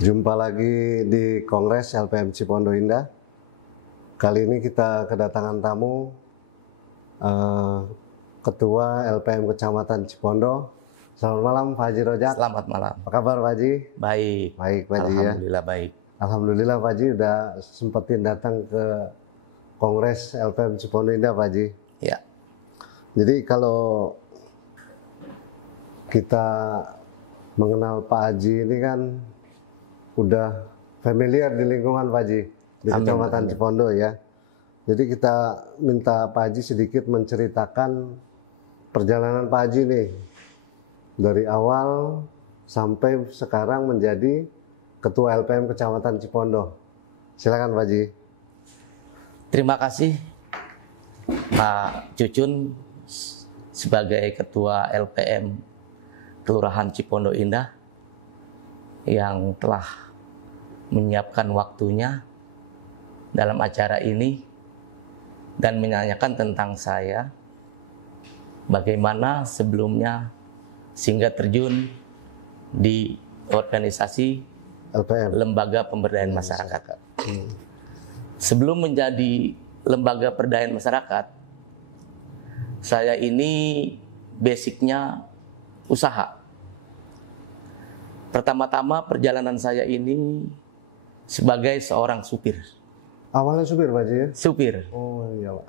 Jumpa lagi di Kongres LPM Cipondo Indah. Kali ini kita kedatangan tamu Ketua LPM Kecamatan Cipondo. Selamat malam Pak Haji Rojak. Selamat malam. Apa kabar Pak Haji? Baik. Baik Pak Haji ya. Alhamdulillah baik. Alhamdulillah Pak Haji udah sempetin datang ke Kongres LPM Cipondo Indah Pak Haji. Ya. Jadi kalau kita mengenal Pak Haji ini kan udah familiar di lingkungan Pak Haji di Kecamatan Cipondo ya. Jadi kita minta Pak Haji sedikit menceritakan perjalanan Pak Haji nih dari awal sampai sekarang menjadi Ketua LPM Kecamatan Cipondo. Silakan Pak Haji. Terima kasih Pak Cucun sebagai Ketua LPM Kelurahan Cipondo Indah yang telah menyiapkan waktunya dalam acara ini dan menanyakan tentang saya, bagaimana sebelumnya sehingga terjun di organisasi LPM, Lembaga Pemberdayaan Masyarakat. Sebelum menjadi Lembaga Pemberdayaan Masyarakat, saya ini basicnya usaha. Pertama-tama perjalanan saya ini sebagai seorang supir. Awalnya supir Pak Haji ya? Supir. Oh iya Pak.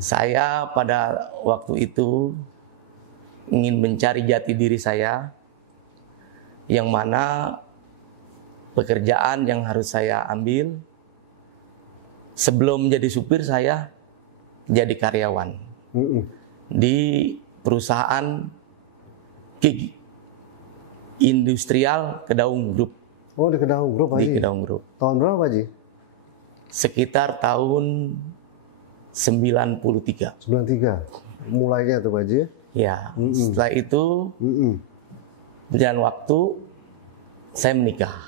Saya pada waktu itu ingin mencari jati diri saya, yang mana pekerjaan yang harus saya ambil sebelum menjadi supir saya jadi karyawan di perusahaan Industrial Kedaung Group. Oh di Kedaung Group Pak Haji? Di Kedaung Group. Tahun berapa Pak Haji? Sekitar tahun 93. 93 mulainya tuh Pak Haji ya? Ya, setelah itu berjalan waktu saya menikah.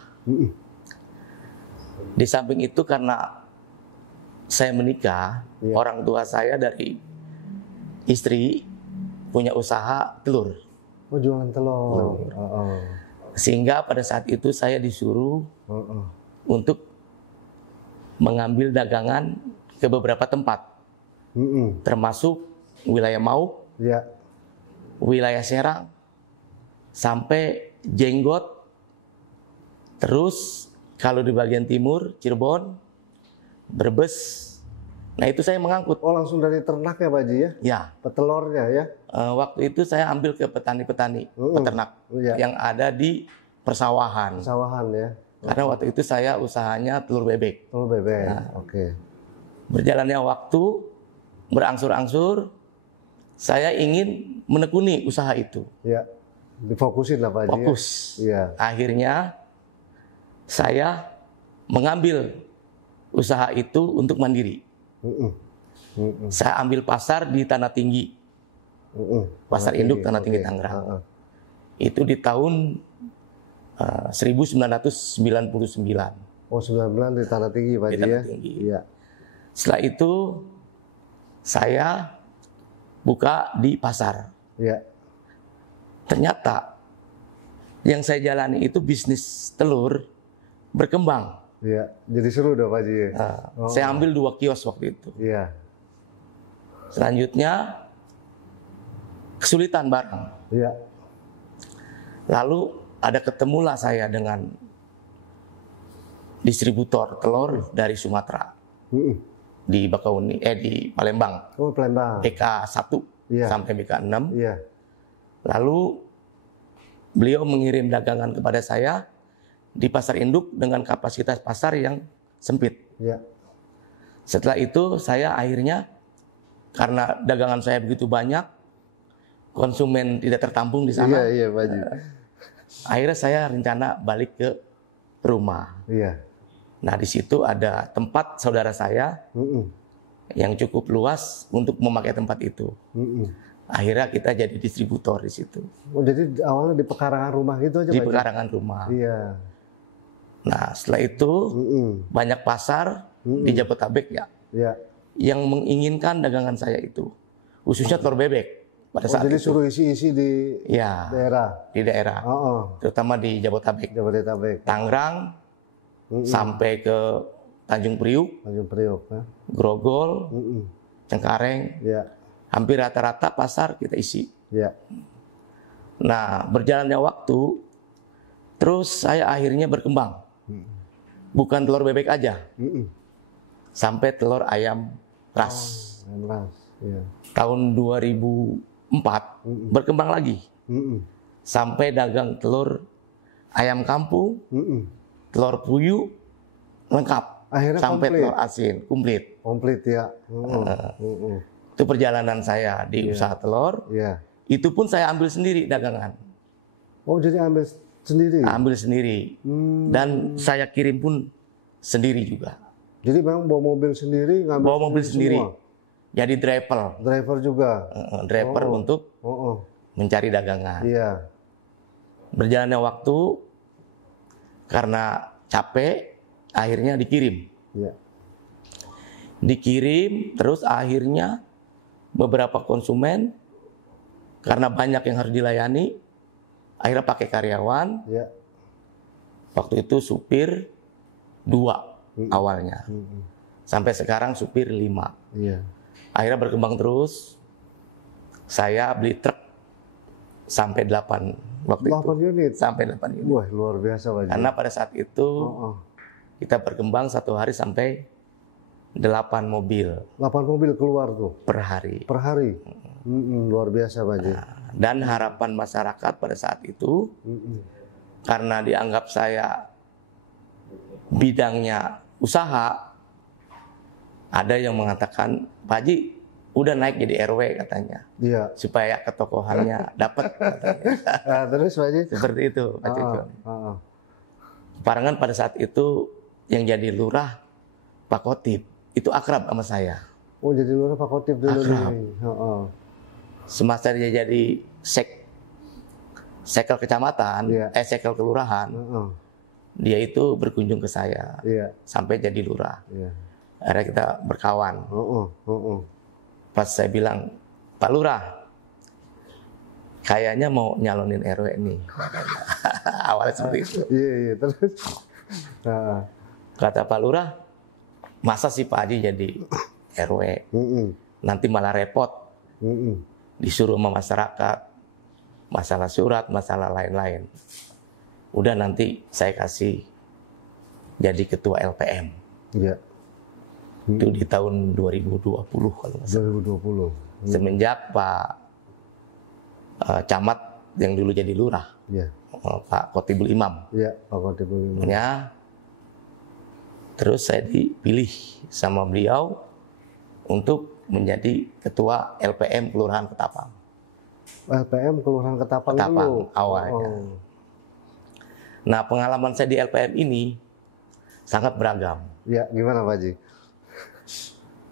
Di samping itu karena saya menikah, orang tua saya dari istri punya usaha telur. Oh jualan telur. Sehingga pada saat itu saya disuruh untuk mengambil dagangan ke beberapa tempat, termasuk wilayah Mauk, wilayah Serang, sampai Jenggot, terus kalau di bagian timur Cirebon, Brebes. Nah itu saya mengangkut. Oh langsung dari ternak ya Pak Haji ya? Ya. Petelurnya ya? Waktu itu saya ambil ke petani-petani, peternak yang ada di persawahan. Persawahan ya? Karena waktu itu saya usahanya telur bebek. Telur bebek, Nah, oke. Berjalannya waktu, berangsur-angsur, saya ingin menekuni usaha itu. Ya, difokusin lah Pak Haji. Fokus. Ya? Akhirnya saya mengambil usaha itu untuk mandiri. Saya ambil pasar di Tanah Tinggi, pasar induk Tanah Tinggi Tangerang. Itu di tahun 1999. Oh 99 di Tanah Tinggi Pak Haji ya? Iya. Setelah itu saya buka di pasar. Iya. Ternyata yang saya jalani itu bisnis telur berkembang. Iya, jadi seru dah Pak Haji. Saya ambil 2 kios waktu itu. Iya. Selanjutnya kesulitan barang. Iya. Lalu ada ketemulah saya dengan distributor telur dari Sumatera di Bakauni, di Palembang. Oh Palembang. BK1 sampai BK6. Iya. Lalu beliau mengirim dagangan kepada saya di pasar induk dengan kapasitas pasar yang sempit. Iya. Setelah itu saya akhirnya karena dagangan saya begitu banyak, konsumen tidak tertampung di sana. Iya Pak Haji. Akhirnya saya rencana balik ke rumah. Iya. Nah di situ ada tempat saudara saya yang cukup luas untuk memakai tempat itu. Akhirnya kita jadi distributor di situ. Oh jadi awalnya di pekarangan rumah gitu aja Di Pak Haji? pekarangan rumah. Iya. Nah setelah itu banyak pasar di Jabodetabek ya, yang menginginkan dagangan saya itu, khususnya telur bebek. pada saat jadi itu. suruh isi-isi di Ya, daerah. di daerah, terutama di Jabodetabek, Tangerang, sampai ke Tanjung Priuk, Grogol, Cengkareng, hampir rata-rata pasar kita isi. Nah, berjalannya waktu, terus saya akhirnya berkembang. Bukan telur bebek aja, sampai telur ayam ras. Tahun 2004 berkembang lagi, sampai dagang telur ayam kampung, telur puyuh lengkap, akhirnya sampai komplit. telur asin komplit ya. Itu perjalanan saya di usaha telur. Itu pun saya ambil sendiri dagangan. Oh, jadi ambil sendiri? Dan saya kirim pun sendiri juga. Jadi memang bawa mobil sendiri, bawa mobil sendiri semua? Jadi driver juga? Driver untuk mencari dagangan. Berjalannya waktu, karena capek, akhirnya dikirim. Dikirim, terus akhirnya beberapa konsumen, karena banyak yang harus dilayani, akhirnya pakai karyawan. Waktu itu supir 2 awalnya. Sampai sekarang supir 5. Akhirnya berkembang terus. Saya beli truk sampai 8 waktu 8 itu. unit? Sampai 8 unit. Wah, luar biasa Pak. Karena pada saat itu kita berkembang satu hari sampai 8 mobil. 8 mobil keluar tuh? Per hari. Per hari? Luar biasa Pak. Dan harapan masyarakat pada saat itu, karena dianggap saya bidangnya usaha, ada yang mengatakan, Pak Haji udah naik jadi RW katanya, supaya ketokohannya dapat. Terus Pak Haji? Seperti itu Pak Cucun. Parangan pada saat itu yang jadi lurah Pak Kotip, itu akrab sama saya. Oh, jadi lurah Pak Kotip dulu nih. Semasa dia jadi sekel kecamatan, sekel kelurahan, dia itu berkunjung ke saya, sampai jadi lurah. Akhirnya kita berkawan. Pas saya bilang, Pak Lurah, kayaknya mau nyalonin RW nih. Awalnya seperti itu. Terus? Kata Pak Lurah, masa sih Pak Haji jadi RW? Nanti malah repot. Disuruh sama masyarakat, masalah surat, masalah lain-lain. Udah nanti saya kasih jadi ketua LPM. Itu di tahun 2020 kalau nggak salah. 2020. Semenjak Pak Camat yang dulu jadi lurah, Pak Kotibul Imam. Pak Kotibul Imam. Terus saya dipilih sama beliau untuk menjadi ketua LPM Kelurahan Ketapang. LPM Kelurahan Ketapang dulu? Awalnya. Nah, pengalaman saya di LPM ini sangat beragam. Gimana Pak Haji?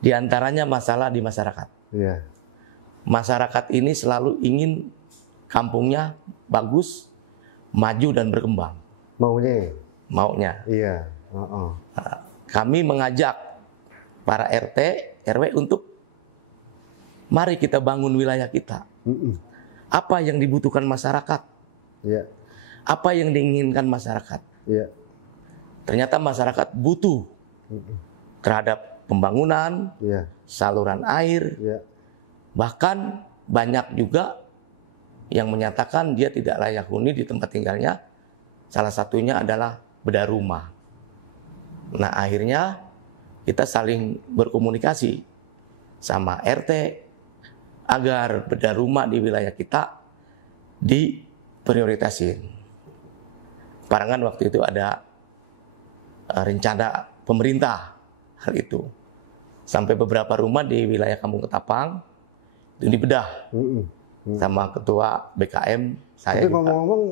Di antaranya masalah di masyarakat. Masyarakat ini selalu ingin kampungnya bagus, maju dan berkembang. Maunya. Kami mengajak para RT, RW untuk mari kita bangun wilayah kita. Apa yang dibutuhkan masyarakat? Apa yang diinginkan masyarakat? Ternyata masyarakat butuh terhadap pembangunan, saluran air, bahkan banyak juga yang menyatakan dia tidak layak huni di tempat tinggalnya. Salah satunya adalah bedah rumah. Nah, akhirnya kita saling berkomunikasi sama RT agar bedah rumah di wilayah kita diprioritasin. Parangan waktu itu ada rencana pemerintah hal itu. Sampai beberapa rumah di wilayah Kampung Ketapang itu dibedah sama ketua BKM saya. Tapi ngomong-ngomong,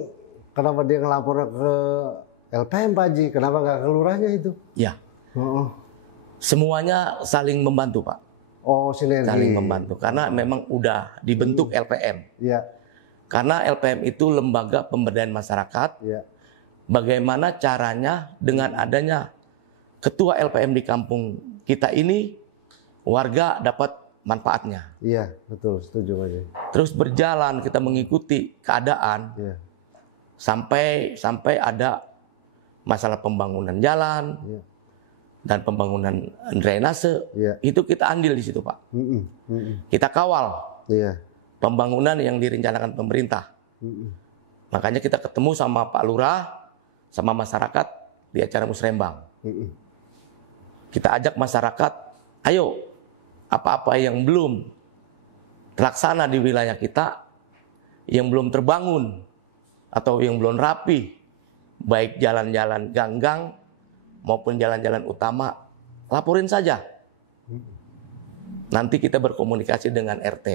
kenapa dia ngelapor ke LPM Pak Haji? Kenapa nggak ke lurahnya itu? Semuanya saling membantu Pak. Sinergi. Saling membantu karena memang udah dibentuk LPM. Karena LPM itu lembaga pemberdayaan masyarakat. Bagaimana caranya dengan adanya ketua LPM di kampung kita ini, warga dapat manfaatnya. Iya, betul, setuju Pak Haji. Terus berjalan kita mengikuti keadaan sampai ada masalah pembangunan jalan dan pembangunan drainase. Itu kita andil di situ, Pak. Kita kawal pembangunan yang direncanakan pemerintah. Makanya kita ketemu sama Pak Lurah, sama masyarakat di acara musrembang. Kita ajak masyarakat, ayo apa-apa yang belum terlaksana di wilayah kita, yang belum terbangun atau yang belum rapi, baik jalan-jalan ganggang maupun jalan-jalan utama, laporin saja. Nanti kita berkomunikasi dengan RT,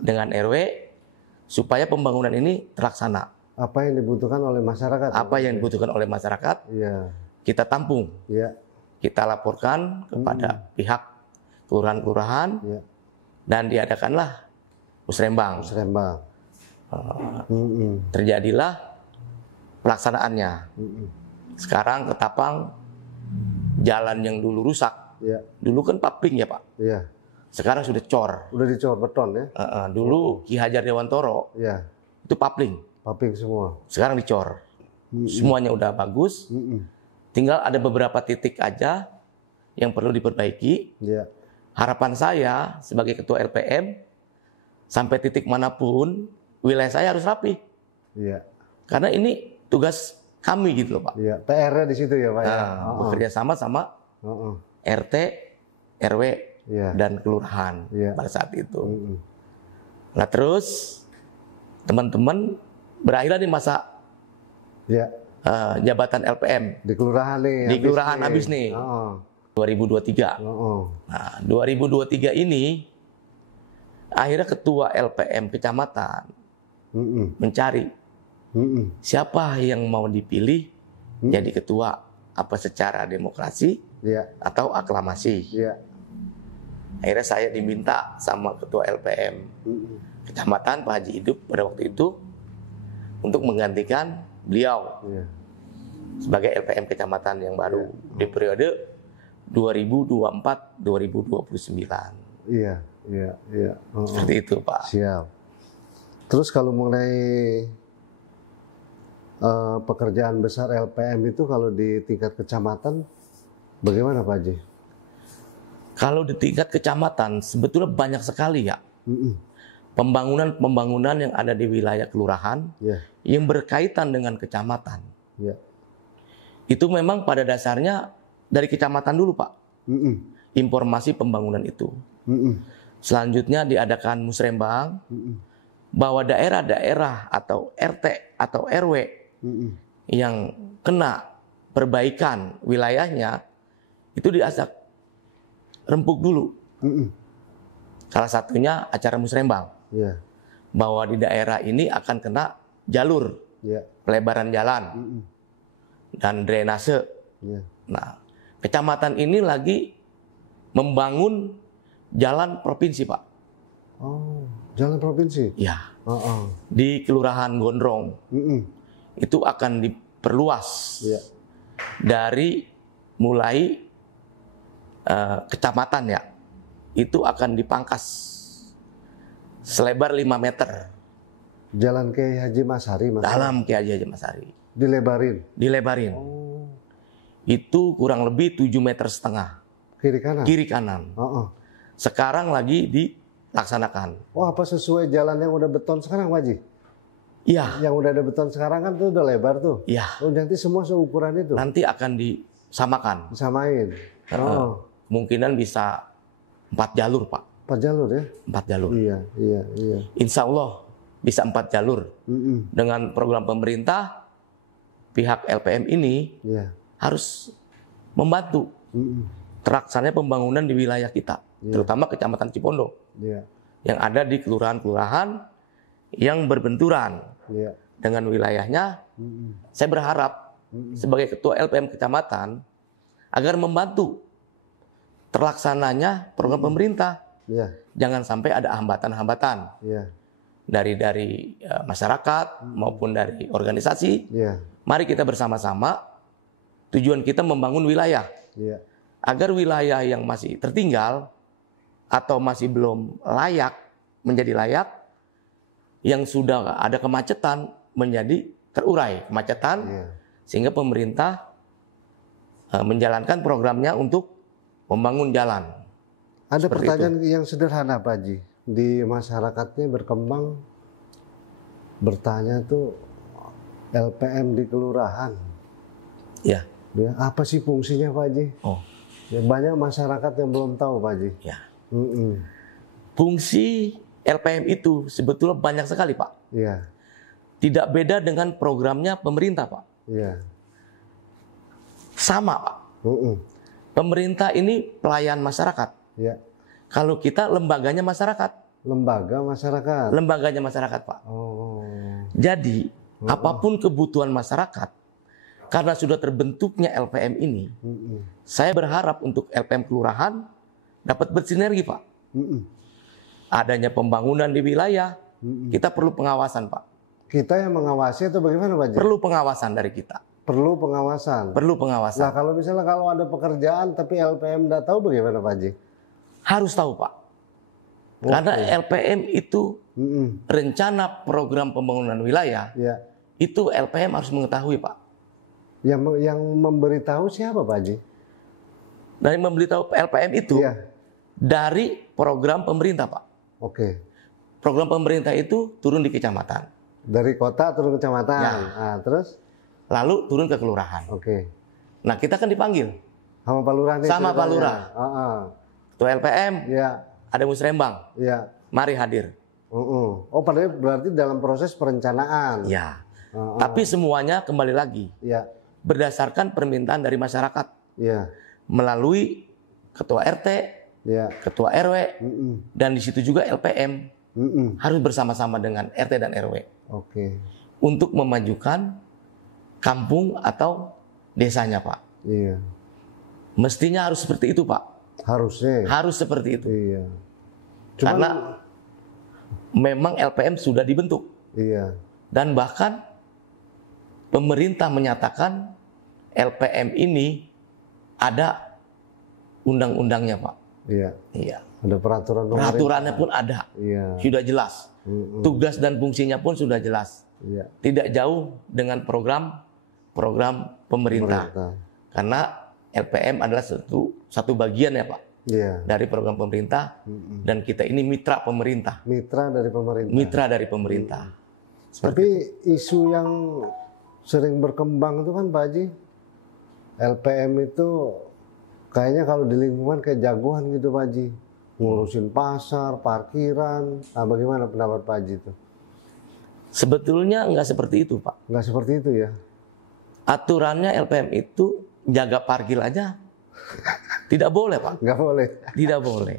dengan RW, supaya pembangunan ini terlaksana. Apa yang dibutuhkan oleh masyarakat? Apa yang dibutuhkan oleh masyarakat, kita tampung. Kita laporkan kepada pihak kelurahan-kelurahan, dan diadakanlah musrembang. Terjadilah pelaksanaannya. Sekarang Ketapang, jalan yang dulu rusak, dulu kan papling ya Pak. Sekarang sudah cor. Udah dicor beton ya? Dulu Ki Hajar Dewantoro itu papling. Papling semua. Sekarang dicor. Semuanya udah bagus. Tinggal ada beberapa titik aja yang perlu diperbaiki. Harapan saya sebagai ketua LPM, sampai titik manapun wilayah saya harus rapi. Karena ini tugas kami gitu loh Pak. PR-nya di situ ya Pak. Bekerja sama RT, RW, dan kelurahan pada saat itu. Nah terus teman-teman berakhirlah di masa jabatan LPM. Di kelurahan nih. Di kelurahan habis nih. 2023. Nah, 2023 ini akhirnya ketua LPM kecamatan mencari siapa yang mau dipilih jadi ketua, apa secara demokrasi atau aklamasi. Akhirnya saya diminta sama ketua LPM kecamatan Pak Haji Idup pada waktu itu untuk menggantikan beliau sebagai LPM kecamatan yang baru di periode 2024-2029. Seperti itu Pak. Siap. Terus kalau mengenai pekerjaan besar LPM itu kalau di tingkat kecamatan bagaimana Pak Haji? Kalau di tingkat kecamatan sebetulnya banyak sekali ya. Pembangunan-pembangunan yang ada di wilayah kelurahan yang berkaitan dengan kecamatan. Itu memang pada dasarnya dari kecamatan dulu Pak. Informasi pembangunan itu. Selanjutnya diadakan musrembang bahwa daerah-daerah atau RT atau RW yang kena perbaikan wilayahnya itu diajak rempuk dulu. Salah satunya acara musrembang. Bahwa di daerah ini akan kena jalur pelebaran jalan dan drainase. Nah, kecamatan ini lagi membangun jalan provinsi Pak. Jalan provinsi? Ya. Di Kelurahan Gondrong. Itu akan diperluas dari mulai kecamatan ya. Itu akan dipangkas selebar 5 meter. Jalan Kiai Haji Mashari, dalam Kiai Haji Mashari. Dilebarin. Itu kurang lebih 7,5 meter. Kiri kanan. Sekarang lagi dilaksanakan. Apa sesuai jalan yang udah beton sekarang Pak Haji? Iya. Yang udah ada beton sekarang kan tuh udah lebar tuh. Iya. Nanti semua seukuran itu? Nanti akan disamakan. Disamain. Kemungkinan bisa 4 jalur Pak. 4 jalur ya? 4 jalur. Iya. Insya Allah bisa 4 jalur. Dengan program pemerintah, pihak LPM ini harus membantu terlaksananya pembangunan di wilayah kita, terutama Kecamatan Cipondo, yang ada di kelurahan-kelurahan yang berbenturan dengan wilayahnya. Saya berharap sebagai ketua LPM kecamatan agar membantu terlaksananya program pemerintah. Jangan sampai ada hambatan-hambatan dari masyarakat maupun dari organisasi. Mari kita bersama-sama, tujuan kita membangun wilayah. Agar wilayah yang masih tertinggal atau masih belum layak menjadi layak, yang sudah ada kemacetan menjadi terurai kemacetan, sehingga pemerintah menjalankan programnya untuk membangun jalan. Ada Seperti pertanyaan yang sederhana Pak Haji, di masyarakatnya berkembang bertanya tuh LPM di kelurahan. Ya. Ya, apa sih fungsinya Pak Haji? Oh. Ya, banyak masyarakat yang belum tahu Pak Haji. Ya. Fungsi LPM itu sebetulnya banyak sekali Pak. Iya. Tidak beda dengan programnya pemerintah Pak. Iya. Sama Pak. Pemerintah ini pelayan masyarakat. Iya. Kalau kita lembaganya masyarakat. Lembaga masyarakat. Lembaganya masyarakat Pak. Oh. Jadi apapun kebutuhan masyarakat, karena sudah terbentuknya LPM ini, saya berharap untuk LPM kelurahan dapat bersinergi Pak. Adanya pembangunan di wilayah, kita perlu pengawasan Pak. Kita yang mengawasi atau bagaimana Pak Haji? Perlu pengawasan dari kita. Perlu pengawasan. Perlu pengawasan. Nah kalau misalnya kalau ada pekerjaan tapi LPM tidak tahu bagaimana Pak Haji? Harus tahu Pak. Karena LPM itu rencana program pembangunan wilayah, itu LPM harus mengetahui Pak. Yang memberitahu siapa Pak Haji? Dari memberitahu LPM itu dari program pemerintah Pak. Program pemerintah itu turun di kecamatan. Dari kota turun ke kecamatan. Ya. Nah, terus? Lalu turun ke kelurahan. Nah kita kan dipanggil. Sama Pak Lurah nih. Sama Pak Lurah. Ketua LPM. Ada Musrembang. Mari hadir. Oh berarti dalam proses perencanaan. Ya. Tapi semuanya kembali lagi. Berdasarkan permintaan dari masyarakat. Melalui ketua RT. Ketua RW, dan di situ juga LPM harus bersama-sama dengan RT dan RW untuk memajukan kampung atau desanya Pak. Mestinya harus seperti itu Pak. Harus seperti itu. Karena memang LPM sudah dibentuk dan bahkan pemerintah menyatakan LPM ini ada undang-undangnya Pak. Ada peraturan. Peraturannya pun ada, sudah jelas. Tugas dan fungsinya pun sudah jelas. Tidak jauh dengan program pemerintah. Karena LPM adalah satu bagian ya Pak dari program pemerintah, dan kita ini mitra pemerintah. Mitra dari pemerintah. Tapi isu yang sering berkembang itu kan Pak Haji, LPM itu kayaknya kalau di lingkungan kayak jagoan gitu Pak Haji. Ngurusin pasar, parkiran. Nah bagaimana pendapat Pak Haji itu? Sebetulnya nggak seperti itu Pak. Nggak seperti itu ya? Aturannya LPM itu jaga parkir aja tidak boleh Pak. Nggak boleh? Tidak boleh.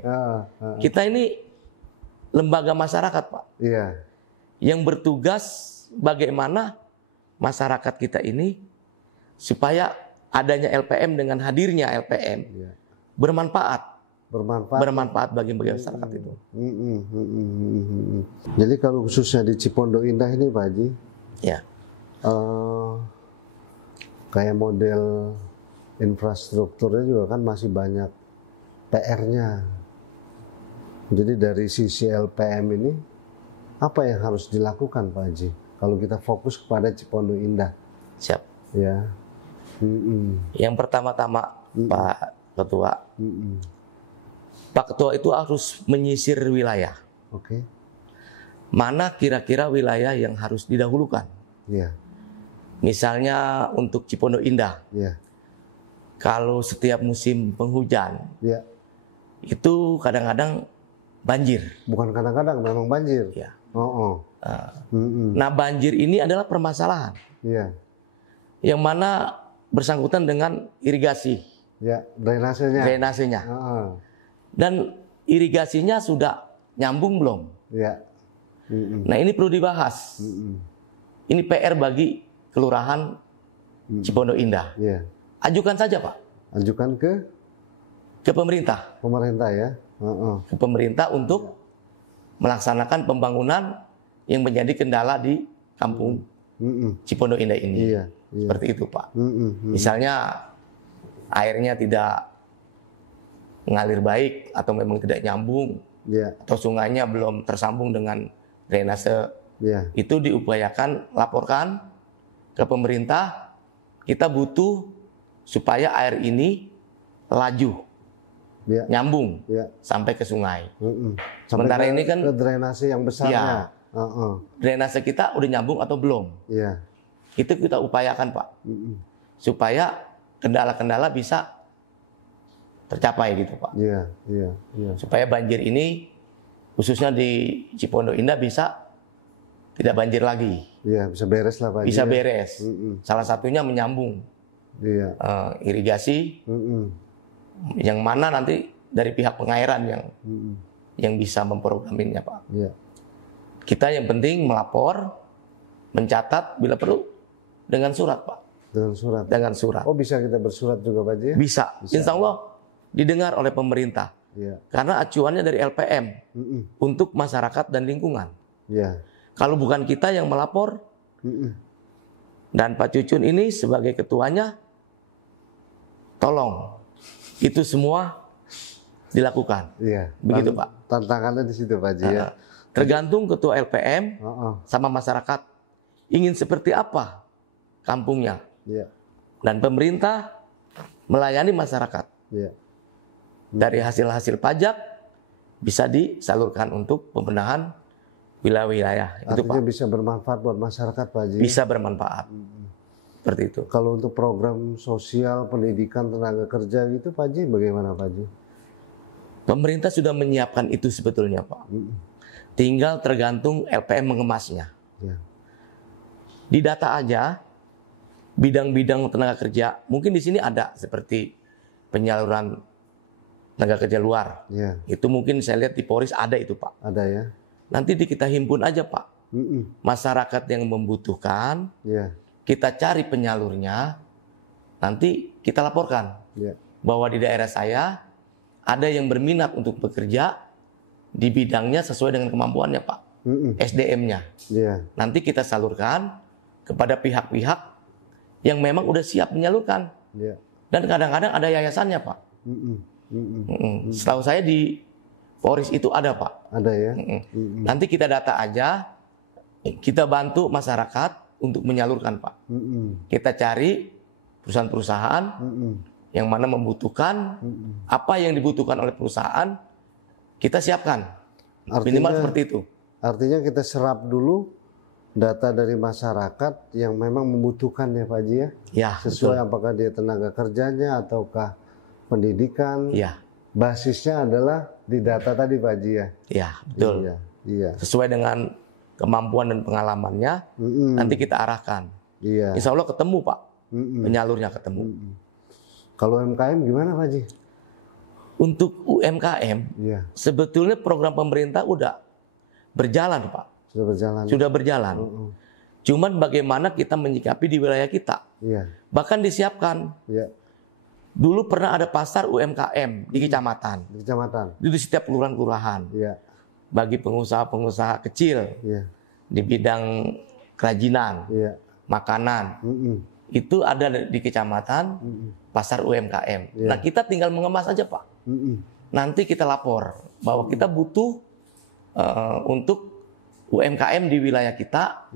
Kita ini lembaga masyarakat Pak. Yang bertugas bagaimana masyarakat kita ini supaya adanya LPM dengan hadirnya LPM bermanfaat bagi masyarakat itu. Jadi kalau khususnya di Cipondo Indah ini Pak Haji, kayak model infrastrukturnya juga kan masih banyak PR-nya. Jadi dari sisi LPM ini apa yang harus dilakukan Pak Haji kalau kita fokus kepada Cipondo Indah? Siap. Yang pertama-tama Pak Ketua, Pak Ketua itu harus menyisir wilayah. Mana kira-kira wilayah yang harus didahulukan? Misalnya untuk Cipondo Indah, kalau setiap musim penghujan, itu kadang-kadang banjir. Bukan kadang-kadang, memang banjir. Nah banjir ini adalah permasalahan. Yang mana bersangkutan dengan irigasi. Drainasenya. Dan irigasinya sudah nyambung belum? Nah ini perlu dibahas. Ini PR bagi Kelurahan Cipondo Indah. Ajukan saja Pak. Ajukan ke pemerintah. Ke pemerintah untuk melaksanakan pembangunan yang menjadi kendala di kampung Cipondo Indah ini. Seperti itu Pak. Misalnya airnya tidak ngalir baik atau memang tidak nyambung, atau sungainya belum tersambung dengan drainase, itu diupayakan laporkan ke pemerintah. Kita butuh supaya air ini laju, nyambung sampai ke sungai. Sementara ini kan ke drainase yang besarnya. Drainase kita udah nyambung atau belum? Itu kita upayakan, Pak, supaya kendala-kendala bisa tercapai gitu, Pak. Supaya banjir ini khususnya di Cipondo Indah bisa tidak banjir lagi. Bisa beres lah, Pak. Bisa beres. Salah satunya menyambung irigasi, yang mana nanti dari pihak pengairan yang bisa memprograminnya, Pak. Kita yang penting melapor, mencatat bila perlu dengan surat, Pak. Dengan surat. Oh, bisa kita bersurat juga, Pak Haji? Bisa. Insya Allah didengar oleh pemerintah. Karena acuannya dari LPM untuk masyarakat dan lingkungan. Kalau bukan kita yang melapor, dan Pak Cucun ini sebagai ketuanya, tolong itu semua dilakukan. Begitu, Pak. Tantangannya di situ, Pak Haji, ya. Tergantung ketua LPM sama masyarakat ingin seperti apa kampungnya. Dan pemerintah melayani masyarakat. Dari hasil-hasil pajak bisa disalurkan untuk pembenahan wilayah-wilayah. Artinya bisa bermanfaat buat masyarakat, Pak Haji? Bisa bermanfaat. Seperti itu. Kalau untuk program sosial, pendidikan, tenaga kerja gitu, Pak Haji, bagaimana, Pak Haji? Pemerintah sudah menyiapkan itu sebetulnya, Pak. Tinggal tergantung LPM mengemasnya. Di data aja, bidang-bidang tenaga kerja, mungkin di sini ada seperti penyaluran tenaga kerja luar. Itu mungkin saya lihat di Polris ada itu, Pak. Ada, ya. Nanti kita himpun aja, Pak. Masyarakat yang membutuhkan, kita cari penyalurnya, nanti kita laporkan bahwa di daerah saya ada yang berminat untuk bekerja di bidangnya sesuai dengan kemampuannya, Pak. SDM-nya. Nanti kita salurkan kepada pihak-pihak yang memang udah siap menyalurkan. Dan kadang-kadang ada yayasannya, Pak. Setahu saya di Polris itu ada, Pak. Ada, ya. Nanti kita data aja, kita bantu masyarakat untuk menyalurkan, Pak. Kita cari perusahaan-perusahaan yang mana membutuhkan apa yang dibutuhkan oleh perusahaan, kita siapkan. Minimal seperti itu. Artinya kita serap dulu data dari masyarakat yang memang membutuhkan, ya, Pak Haji, ya? Sesuai betul. Apakah dia tenaga kerjanya ataukah pendidikan. Basisnya adalah di data tadi, Pak Haji, ya? Iya, betul. Sesuai dengan kemampuan dan pengalamannya, nanti kita arahkan. Insya Allah ketemu, Pak. Penyalurnya ketemu. Kalau UMKM gimana, Pak Haji? Untuk UMKM, sebetulnya program pemerintah udah berjalan, Pak. Sudah berjalan. Cuman bagaimana kita menyikapi di wilayah kita. Bahkan disiapkan. Dulu pernah ada pasar UMKM di kecamatan. Di setiap kelurahan-kelurahan. Bagi pengusaha-pengusaha kecil di bidang kerajinan, makanan. Itu ada di kecamatan pasar UMKM. Nah, kita tinggal mengemas aja, Pak. Nanti kita lapor bahwa kita butuh untuk UMKM di wilayah kita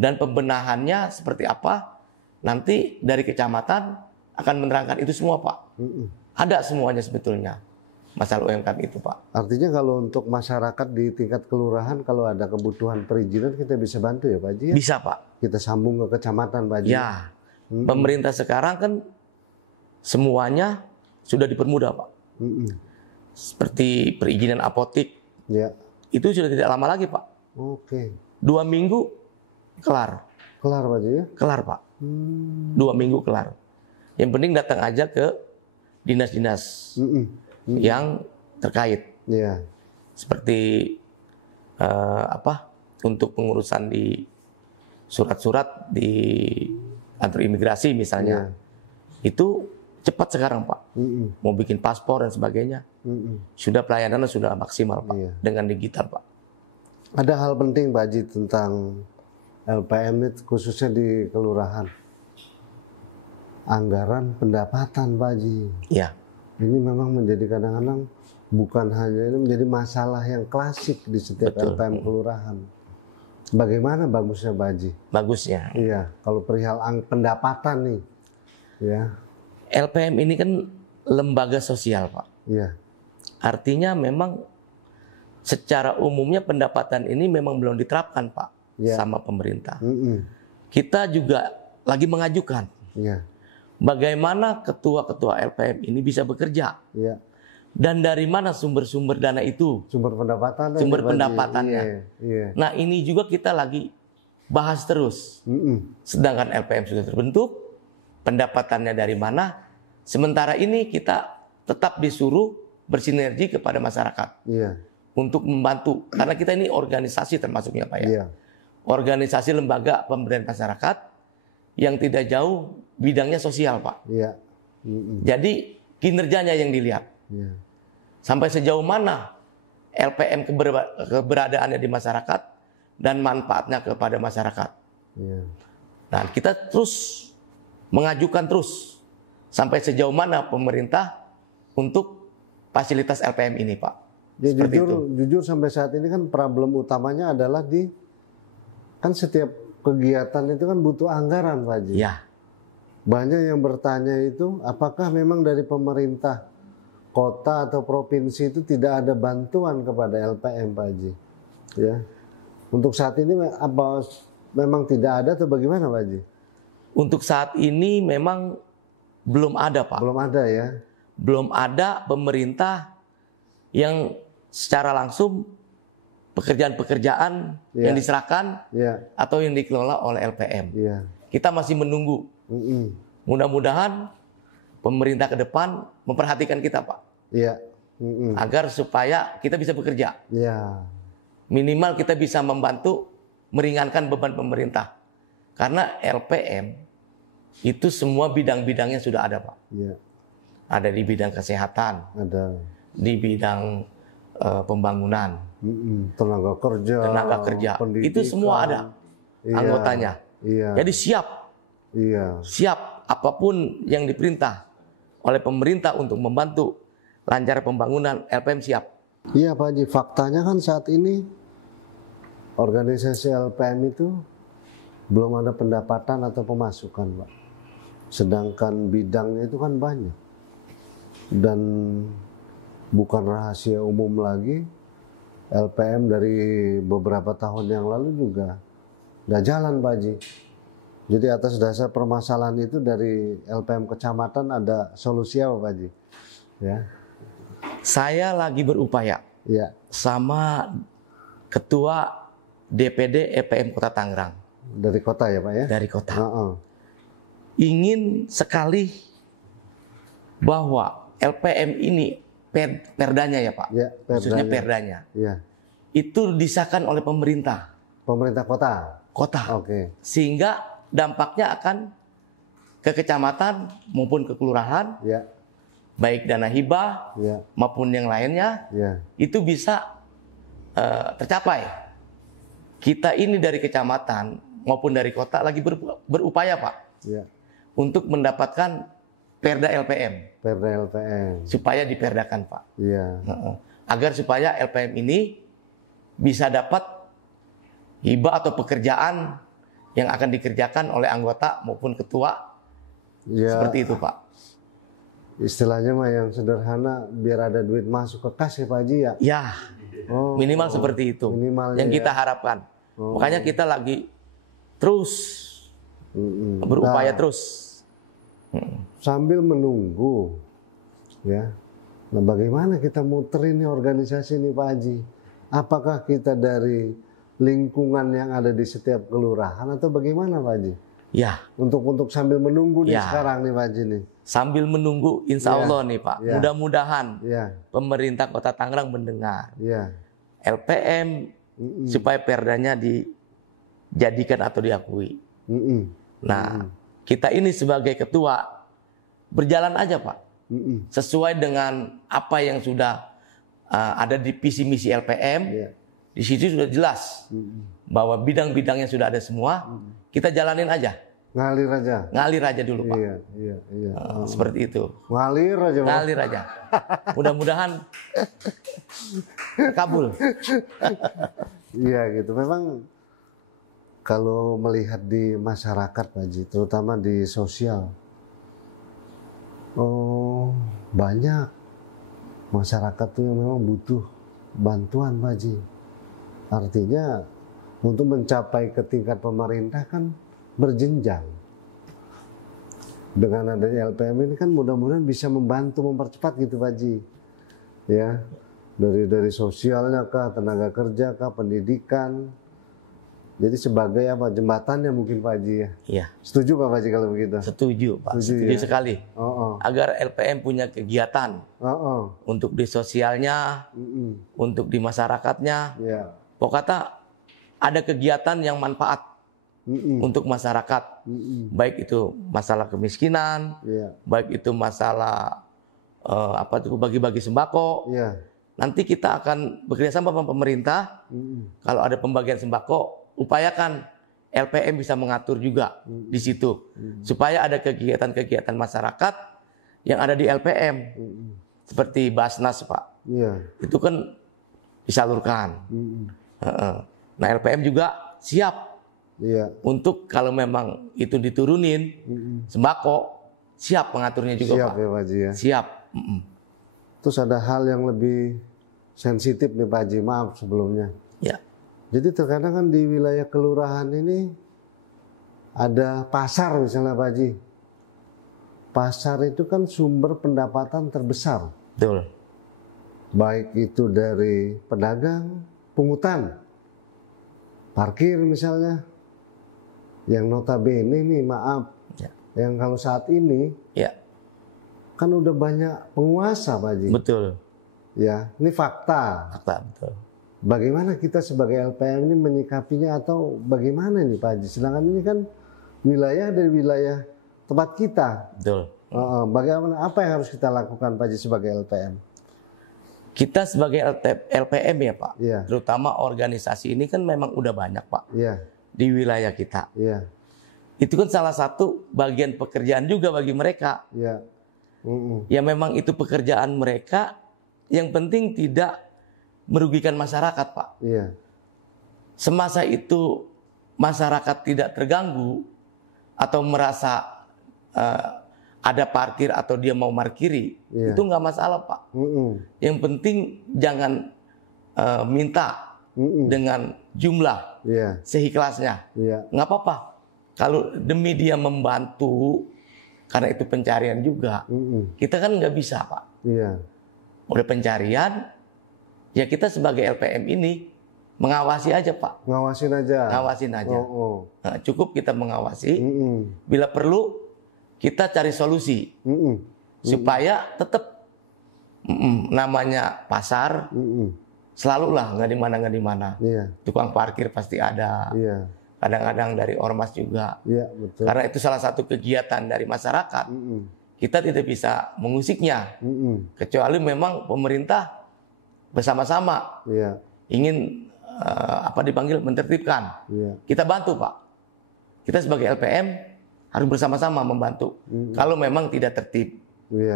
dan pembenahannya seperti apa. Nanti dari kecamatan akan menerangkan itu semua, Pak. Ada semuanya sebetulnya masalah UMKM itu, Pak. Artinya kalau untuk masyarakat di tingkat kelurahan, kalau ada kebutuhan perizinan kita bisa bantu, ya, Pak Haji? Bisa, Pak. Kita sambung ke kecamatan, Pak Haji? Ya. Pemerintah sekarang kan semuanya sudah dipermudah, Pak. Seperti perizinan apotik. Itu sudah tidak lama lagi, Pak. 2 minggu kelar. Kelar, Pak Haji, ya? Kelar, Pak. 2 minggu kelar. Yang penting datang aja ke dinas-dinas yang terkait. Seperti untuk pengurusan di surat-surat di kantor imigrasi misalnya. Itu cepat sekarang, Pak. Mau bikin paspor dan sebagainya. Sudah pelayanannya sudah maksimal, Pak. Dengan digital, Pak. Ada hal penting, Pak Haji, tentang LPM itu khususnya di kelurahan. Anggaran pendapatan, Pak Haji. Ini memang menjadi kadang-kadang bukan hanya ini menjadi masalah yang klasik di setiap LPM kelurahan. Bagaimana bagusnya Pak Haji? Bagusnya. Iya, kalau perihal pendapatan nih, ya. LPM ini kan lembaga sosial, Pak. Iya. Artinya memang secara umumnya pendapatan ini memang belum diterapkan, Pak, sama pemerintah. Kita juga lagi mengajukan. Iya. Bagaimana ketua-ketua LPM ini bisa bekerja? Iya. Dan dari mana sumber-sumber dana itu? Sumber pendapatan. Sumber pendapatannya. Iya. Nah, ini juga kita lagi bahas terus. Sedangkan LPM sudah terbentuk, pendapatannya dari mana? Sementara ini kita tetap disuruh bersinergi kepada masyarakat. Iya. Untuk membantu. Karena kita ini organisasi termasuknya, Pak ya. Iya. Organisasi lembaga pemberdayaan masyarakat yang tidak jauh bidangnya sosial, Pak. Iya. Jadi kinerjanya yang dilihat. Iya. Sampai sejauh mana LPM keberadaannya di masyarakat dan manfaatnya kepada masyarakat. Iya. Nah, kita terus mengajukan terus sampai sejauh mana pemerintah untuk fasilitas LPM ini, Pak. Ya, jujur sampai saat ini kan problem utamanya adalah kan setiap kegiatan itu kan butuh anggaran, Pak Haji. Ya. Banyak yang bertanya itu, apakah memang dari pemerintah kota atau provinsi itu tidak ada bantuan kepada LPM, Pak Haji? Ya. Untuk saat ini apa memang tidak ada atau bagaimana, Pak Haji? Untuk saat ini memang belum ada, Pak. Belum ada ya. Belum ada pemerintah yang secara langsung pekerjaan-pekerjaan yang diserahkan atau yang dikelola oleh LPM. Kita masih menunggu. Mudah-mudahan pemerintah ke depan memperhatikan kita, Pak. Agar supaya kita bisa bekerja. Minimal kita bisa membantu meringankan beban pemerintah. Karena LPM itu semua bidang-bidangnya sudah ada, Pak. Ada di bidang kesehatan, ada di bidang pembangunan, tenaga kerja, itu semua ada anggotanya. Jadi siap apapun yang diperintah oleh pemerintah untuk membantu lancar pembangunan, LPM siap. Iya Pak Haji, faktanya kan saat ini organisasi LPM itu belum ada pendapatan atau pemasukan, Pak. Sedangkan bidangnya itu kan banyak. Dan bukan rahasia umum lagi, LPM dari beberapa tahun yang lalu juga nggak jalan, Pak Haji. Jadi atas dasar permasalahan itu dari LPM kecamatan ada solusi apa, Pak Haji? Ya. Saya lagi berupaya sama Ketua DPD EPM Kota Tangerang. Dari kota ya, Pak ya? Dari kota. Ingin sekali bahwa LPM ini perdanya ya Pak, khususnya perdanya, itu disahkan oleh pemerintah. Pemerintah kota? Kota. Sehingga dampaknya akan ke kecamatan maupun ke kelurahan, baik dana hibah maupun yang lainnya, itu bisa tercapai. Kita ini dari kecamatan maupun dari kota lagi berupaya Pak, untuk mendapatkan perda LPM. Perda LPM. Supaya diperdakan, Pak. Agar supaya LPM ini bisa dapat hibah atau pekerjaan yang akan dikerjakan oleh anggota maupun ketua. Seperti itu, Pak. Istilahnya mah yang sederhana, biar ada duit masuk ke kas ya Pak Haji ya? Minimal seperti itu. Minimalnya, yang kita harapkan. Makanya kita lagi terus berupaya terus. Sambil menunggu, ya. Nah, bagaimana kita muterin nih organisasi ini Pak Haji? Apakah kita dari lingkungan yang ada di setiap kelurahan atau bagaimana Pak Haji? Untuk sambil menunggu nih sekarang nih Pak Haji nih. Sambil menunggu, insya Allah nih Pak. Mudah-mudahan pemerintah Kota Tangerang mendengar. LPM supaya perdanya dijadikan atau diakui. Nah. Kita ini sebagai ketua berjalan aja Pak, sesuai dengan apa yang sudah ada di visi misi LPM. Di situ sudah jelas bahwa bidang-bidangnya sudah ada semua. Kita jalanin aja. Ngalir aja. Ngalir aja dulu Pak. Iya. Seperti itu. Ngalir aja Pak. Ngalir aja. Mudah-mudahan kabul. Iya gitu. Memang kalau melihat di masyarakat Pak Haji, terutama di sosial, banyak masyarakat tuh yang memang butuh bantuan Pak Haji. Artinya untuk mencapai ke tingkat pemerintah kan berjenjang. Dengan adanya LPM ini kan mudah-mudahan bisa membantu mempercepat gitu Pak Haji. Ya, dari sosialnya kah, tenaga kerja kah, pendidikan. Jadi sebagai apa, jembatannya mungkin Pak Haji ya. Iya. Setuju Pak Haji kalau begitu? Setuju Pak. Setuju ya? sekali. Agar LPM punya kegiatan untuk di sosialnya, untuk di masyarakatnya. Yeah. Pokoknya ada kegiatan yang manfaat untuk masyarakat. Baik itu masalah kemiskinan, baik itu masalah bagi-bagi sembako. Nanti kita akan bekerjasama dengan pemerintah. Kalau ada pembagian sembako, upayakan LPM bisa mengatur juga di situ, supaya ada kegiatan-kegiatan masyarakat yang ada di LPM, seperti Basnas Pak. Itu kan disalurkan. Nah LPM juga siap untuk kalau memang itu diturunin sembako, siap mengaturnya juga siap, Pak. Ya Pak Haji ya. Siap. Terus ada hal yang lebih sensitif nih Pak Haji, maaf sebelumnya. Ya. Jadi terkadang kan di wilayah kelurahan ini ada pasar misalnya Pak Haji. Pasar itu kan sumber pendapatan terbesar. Betul. Baik itu dari pedagang, pungutan, parkir misalnya. Yang notabene nih maaf, yang kalau saat ini kan udah banyak penguasa Pak Haji. Betul. Ya, ini fakta. Fakta, betul. Bagaimana kita sebagai LPM ini menyikapinya atau bagaimana nih Pak Haji? Sedangkan ini kan wilayah dari wilayah tempat kita. Betul. Bagaimana, apa yang harus kita lakukan Pak Haji sebagai LPM? Kita sebagai LPM ya Pak, terutama organisasi ini kan memang udah banyak Pak di wilayah kita. Itu kan salah satu bagian pekerjaan juga bagi mereka. Ya memang itu pekerjaan mereka, yang penting tidak merugikan masyarakat Pak. Semasa itu masyarakat tidak terganggu atau merasa ada parkir atau dia mau markiri, itu nggak masalah Pak. Yang penting jangan minta dengan jumlah seikhlasnya. Nggak apa-apa. Kalau demi dia membantu, karena itu pencarian juga, kita kan nggak bisa Pak. Udah pencarian, ya kita sebagai LPM ini mengawasi aja Pak. Ngawasin aja. Nah, cukup kita mengawasi. Bila perlu kita cari solusi supaya tetap namanya pasar selalu lah, nggak di mana. Tukang parkir pasti ada. Kadang-kadang dari ormas juga. Betul. Karena itu salah satu kegiatan dari masyarakat. Kita tidak bisa mengusiknya, kecuali memang pemerintah bersama-sama ingin dipanggil menertibkan. Kita bantu Pak. Kita sebagai LPM harus bersama-sama membantu. Kalau memang tidak tertib.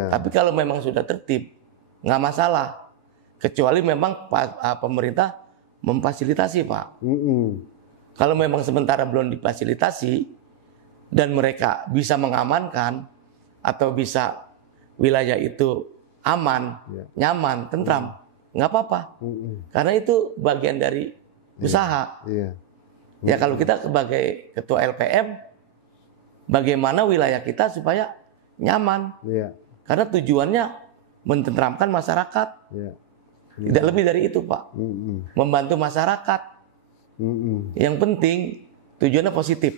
Tapi kalau memang sudah tertib, nggak masalah. Kecuali memang pemerintah memfasilitasi Pak. Kalau memang sementara belum difasilitasi dan mereka bisa mengamankan atau bisa wilayah itu aman, nyaman, tentram, nggak apa-apa. Karena itu bagian dari usaha. Ya kalau kita sebagai ketua LPM, bagaimana wilayah kita supaya nyaman. Karena tujuannya mententramkan masyarakat. Tidak lebih dari itu Pak. Membantu masyarakat. Yang penting tujuannya positif.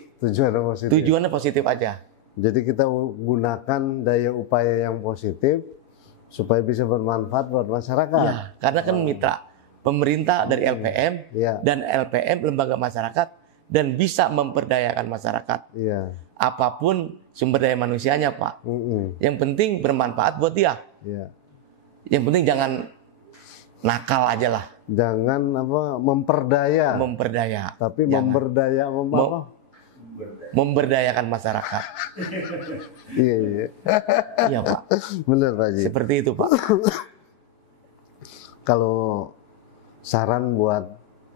Tujuannya positif aja. Jadi kita gunakan daya upaya yang positif supaya bisa bermanfaat buat masyarakat. Karena kan mitra pemerintah dari LPM dan LPM lembaga masyarakat dan bisa memperdayakan masyarakat. Apapun sumber daya manusianya Pak. Yang penting bermanfaat buat dia. Yang penting jangan nakal aja lah. Jangan memperdaya. Memperdaya. Tapi jangan. memberdaya memberdayakan masyarakat. Iya, iya. Iya Pak. Benar Pak Haji. Seperti itu Pak. Kalau saran buat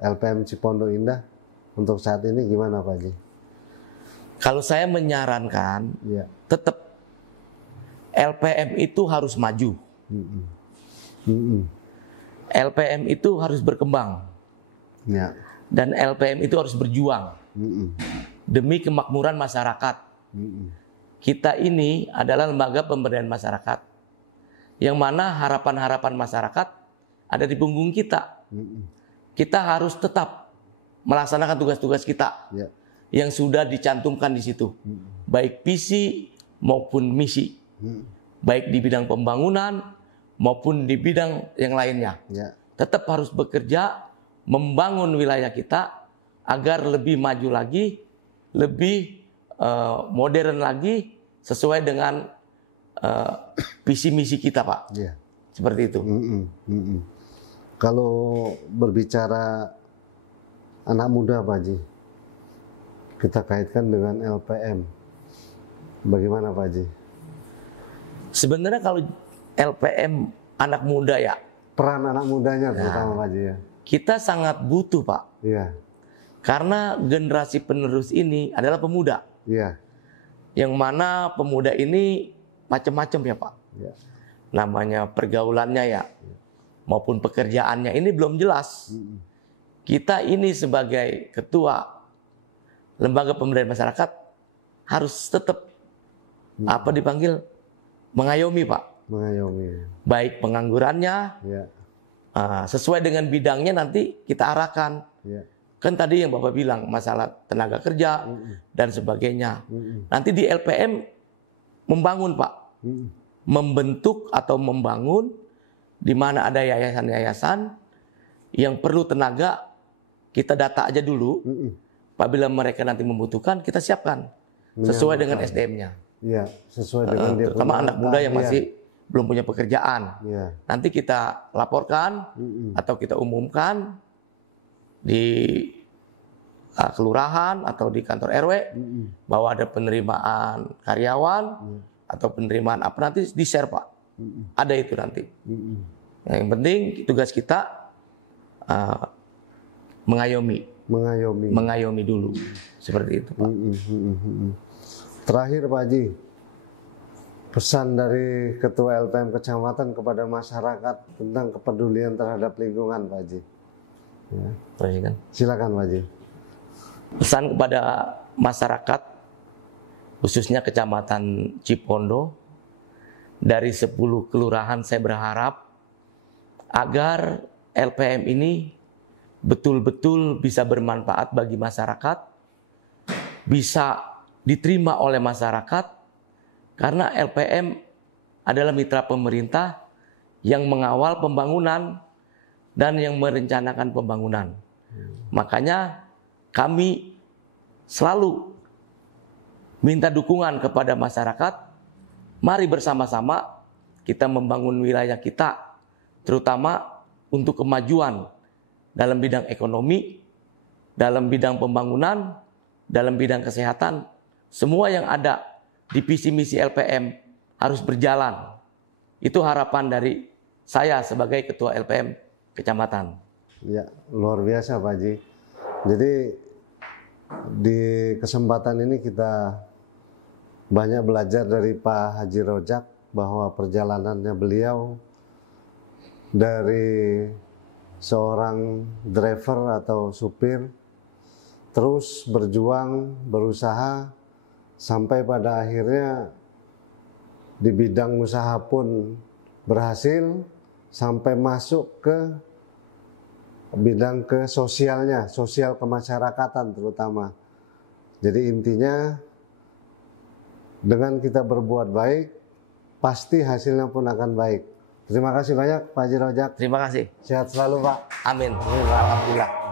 LPM Cipondo Indah untuk saat ini gimana Pak Haji? Kalau saya menyarankan, Iya. tetap LPM itu harus maju. LPM itu harus berkembang. Ya. Dan LPM itu harus berjuang demi kemakmuran masyarakat. Kita ini adalah lembaga pemberdayaan masyarakat, yang mana harapan-harapan masyarakat ada di punggung kita. Kita harus tetap melaksanakan tugas-tugas kita yang sudah dicantumkan di situ, baik visi maupun misi, baik di bidang pembangunan maupun di bidang yang lainnya. Tetap harus bekerja membangun wilayah kita agar lebih maju lagi, lebih modern lagi, sesuai dengan visi misi kita Pak. Seperti itu. Kalau berbicara anak muda Pak Haji, kita kaitkan dengan LPM. Bagaimana Pak Haji? Sebenarnya kalau LPM anak muda ya, peran anak mudanya terutama Pak Haji ya. Kita sangat butuh Pak. Iya. Karena generasi penerus ini adalah pemuda. Iya. Yang mana pemuda ini macam-macam ya Pak. Iya. Namanya pergaulannya ya, maupun pekerjaannya ini belum jelas. Kita ini sebagai ketua lembaga pemberdayaan masyarakat harus tetap dipanggil mengayomi Pak. Mengayomi. Baik penganggurannya, sesuai dengan bidangnya nanti kita arahkan. Kan tadi yang Bapak bilang masalah tenaga kerja dan sebagainya. Nanti di LPM membangun Pak, membentuk atau membangun di mana ada yayasan-yayasan yang perlu tenaga, kita data aja dulu. Apabila mereka nanti membutuhkan, kita siapkan sesuai dengan SDM-nya. Iya, sesuai dengan dia. Terutama anak muda yang masih belum punya pekerjaan. Nanti kita laporkan atau kita umumkan di kelurahan atau di kantor RW bahwa ada penerimaan karyawan atau penerimaan apa, nanti di-share Pak. Ada itu nanti. Yang penting tugas kita mengayomi dulu, seperti itu Pak. Terakhir Pak Haji, pesan dari Ketua LPM Kecamatan kepada masyarakat tentang kepedulian terhadap lingkungan Pak Haji. Silakan Pak Haji. Pesan kepada masyarakat, khususnya Kecamatan Cipondo, dari 10 kelurahan saya berharap agar LPM ini betul-betul bisa bermanfaat bagi masyarakat, bisa diterima oleh masyarakat, karena LPM adalah mitra pemerintah yang mengawal pembangunan dan yang merencanakan pembangunan. Makanya kami selalu minta dukungan kepada masyarakat. Mari bersama-sama kita membangun wilayah kita, terutama untuk kemajuan dalam bidang ekonomi, dalam bidang pembangunan, dalam bidang kesehatan. Semua yang ada di visi misi LPM harus berjalan. Itu harapan dari saya sebagai Ketua LPM Kecamatan. Ya, luar biasa Pak Haji. Jadi di kesempatan ini kita banyak belajar dari Pak Haji Rojak bahwa perjalanannya beliau dari seorang driver atau supir terus berjuang, berusaha sampai pada akhirnya di bidang usaha pun berhasil sampai masuk ke bidang ke sosialnya, sosial kemasyarakatan terutama. Jadi intinya dengan kita berbuat baik, pasti hasilnya pun akan baik. Terima kasih banyak Pak Haji Rojak. Terima kasih. Sehat selalu Pak. Amin. Alhamdulillah.